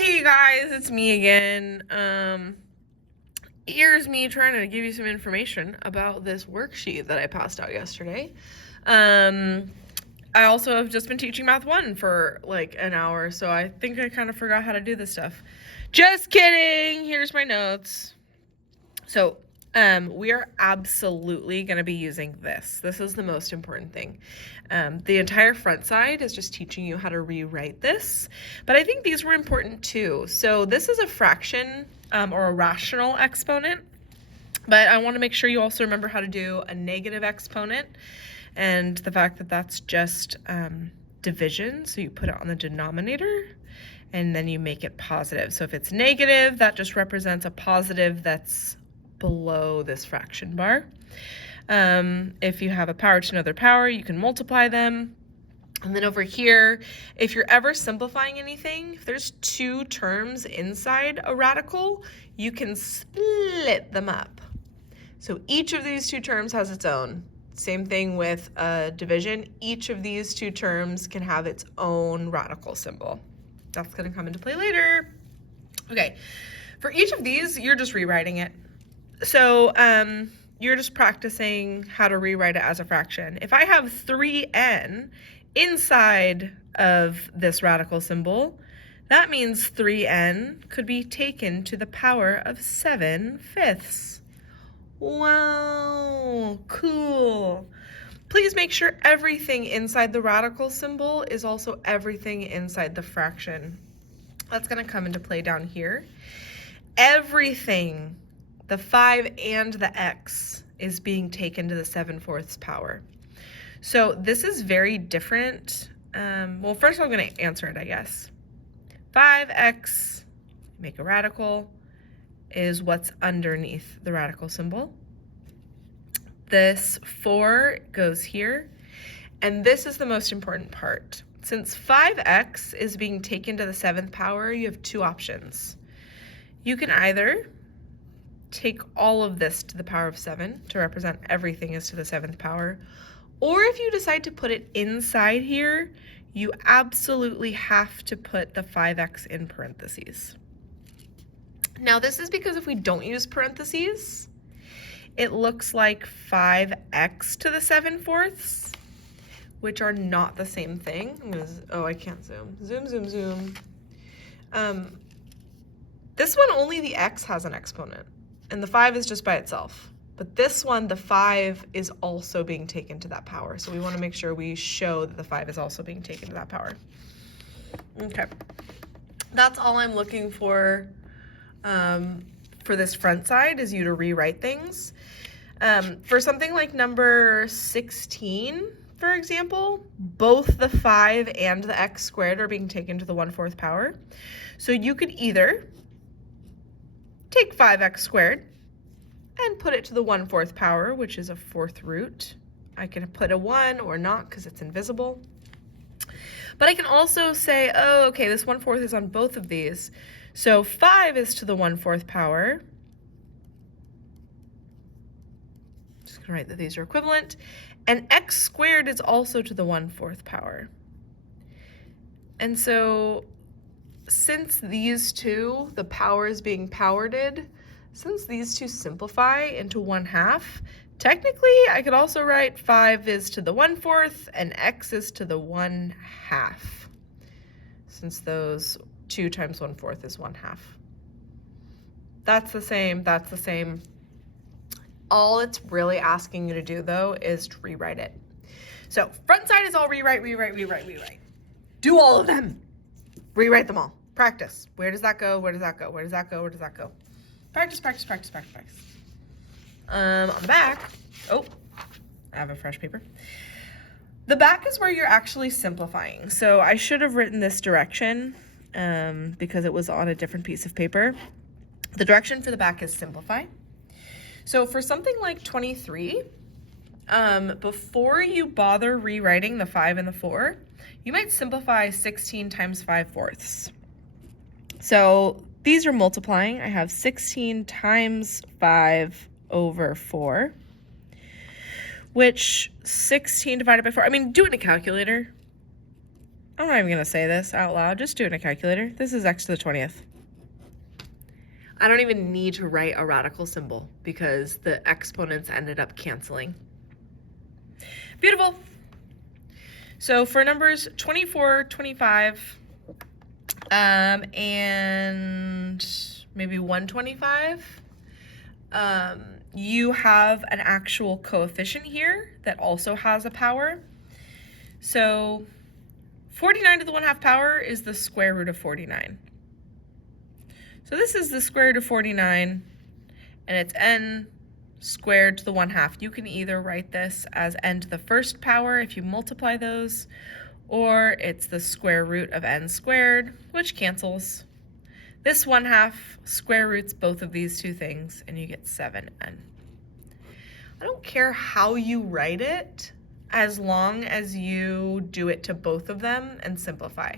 Hey guys, it's me again. Here's me trying to give you some information about this worksheet that I passed out yesterday. I also have just been teaching Math 1 for like an hour, so I think I kind of forgot how to do this stuff. Just kidding! Here's my notes. So, we are absolutely going to be using this. This is the most important thing. The entire front side is just teaching you how to rewrite this, but I think these were important too. So this is a fraction or a rational exponent, but I want to make sure you also remember how to do a negative exponent and the fact that that's just division. So you put it on the denominator and then you make it positive. So if it's negative, that just represents a positive that's below this fraction bar. If you have a power to another power, you can multiply them. And then over here, if you're ever simplifying anything, if there's two terms inside a radical, you can split them up. So each of these two terms has its own. Same thing with division. Each of these two terms can have its own radical symbol. That's going to come into play later. Okay, for each of these, you're just rewriting it. So you're just practicing how to rewrite it as a fraction. If I have 3n inside of this radical symbol, that means 3n could be taken to the power of 7/5. Wow, cool. Please make sure everything inside the radical symbol is also everything inside the fraction. That's going to come into play down here. Everything, the 5 and the x, is being taken to the 7/4 power. So this is very different. Well, first I'm going to answer it, I guess. 5x, make a radical, is what's underneath the radical symbol. This 4 goes here, and this is the most important part. Since 5x is being taken to the 7th power, you have two options. You can either take all of this to the power of 7 to represent everything is to the 7th power, or if you decide to put it inside here, you absolutely have to put the 5x in parentheses. Now this is because if we don't use parentheses, it looks like 5x to the 7/4, which are not the same thing. Oh, I can't zoom. Zoom. This one, only the x has an exponent, and the 5 is just by itself. But this one, the 5 is also being taken to that power. So we want to make sure we show that the 5 is also being taken to that power. Okay. That's all I'm looking for this front side, is you to rewrite things. For something like number 16, for example, both the 5 and the x squared are being taken to the 1/4 power. So you could either take 5x squared and put it to the 1/4 power, which is a 4th root. I can put a 1 or not because it's invisible. But I can also say, oh, okay, this 1/4 is on both of these. So 5 is to the 1/4 power. Just going to write that these are equivalent. And x squared is also to the 1/4 power. And so since these two, the power is being powered, since these two simplify into 1/2, technically I could also write 5 is to the 1/4 and x is to the 1/2, since those 2 times 1/4 is 1/2. That's the same, that's the same. All it's really asking you to do, though, is to rewrite it. So front side is all rewrite. Do all of them. Rewrite them all. Practice. Where does that go? Where does that go? Where does that go? Where does that go? Practice. On the back, oh, I have a fresh paper. The back is where you're actually simplifying. So I should have written this direction because it was on a different piece of paper. The direction for the back is simplify. So for something like 23, before you bother rewriting the 5 and the 4, you might simplify 16 times 5/4. So these are multiplying. I have 16 times 5 over 4, which 16 divided by 4, I mean, do it in a calculator. I'm not even going to say this out loud. Just do it in a calculator. This is x to the 20th. I don't even need to write a radical symbol because the exponents ended up canceling. Beautiful. So for numbers 24, 25, and maybe 125, you have an actual coefficient here that also has a power. So 49 to the 1/2 power is the square root of 49. So this is the square root of 49, and it's n squared to the 1/2. You can either write this as n to the 1st power if you multiply those, or it's the square root of n squared, which cancels. This 1/2 square roots both of these two things, and you get 7n. I don't care how you write it, as long as you do it to both of them and simplify.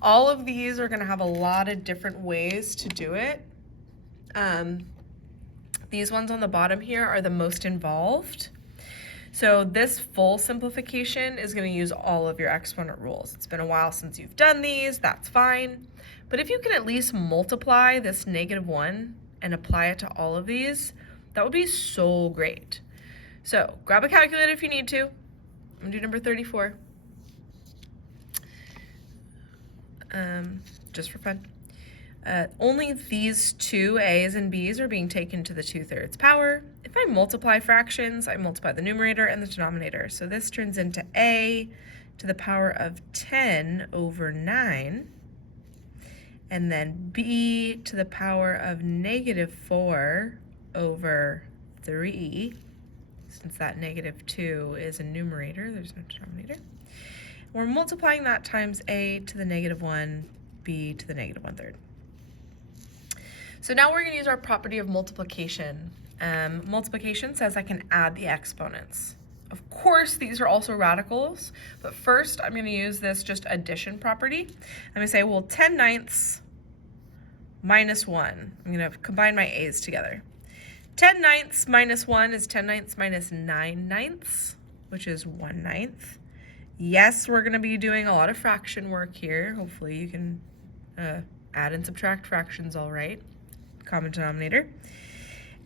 All of these are going to have a lot of different ways to do it. These ones on the bottom here are the most involved. So this full simplification is going to use all of your exponent rules. It's been a while since you've done these, that's fine. But if you can at least multiply this -1 and apply it to all of these, that would be so great. So grab a calculator if you need to. I'm going to do number 34. Just for fun. Only these two a's and b's are being taken to the 2/3 power. If I multiply fractions, I multiply the numerator and the denominator. So this turns into a to the power of 10 over 9, and then b to the power of -4 over 3. Since that -2 is a numerator, there's no denominator. We're multiplying that times a to the -1, b to the -1/3. So now we're going to use our property of multiplication. Multiplication says I can add the exponents. Of course, these are also radicals, but first I'm going to use this just addition property. I'm going to say, well, 10/9 minus 1. I'm going to combine my a's together. 10/9 minus 1 is 10/9 minus 9/9, which is 1/9. Yes, we're going to be doing a lot of fraction work here. Hopefully you can add and subtract fractions all right. Common denominator.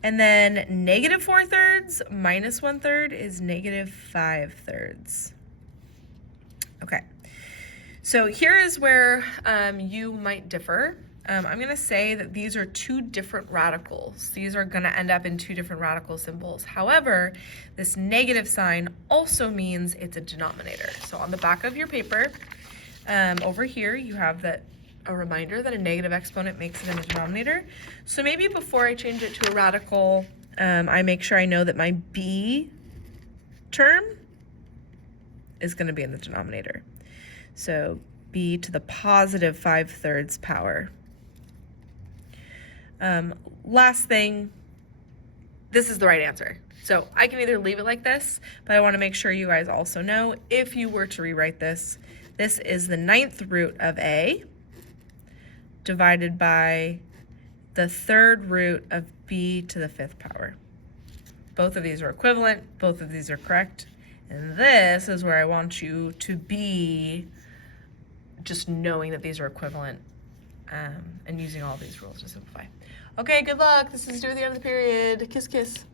And then -4/3 minus 1/3 is -5/3. Okay, so here is where you might differ. I'm going to say that these are two different radicals. These are going to end up in two different radical symbols. However, this negative sign also means it's a denominator. So on the back of your paper, over here, you have a reminder that a negative exponent makes it in the denominator. So maybe before I change it to a radical, I make sure I know that my b term is going to be in the denominator. So b to the positive 5/3 power. Last thing, this is the right answer. So I can either leave it like this, but I want to make sure you guys also know, if you were to rewrite this, this is the 9th root of a divided by the 3rd root of b to the 5th power. Both of these are equivalent, both of these are correct, and this is where I want you to be just knowing that these are equivalent and using all these rules to simplify. Okay, good luck. This is due at the end of the period. Kiss, kiss.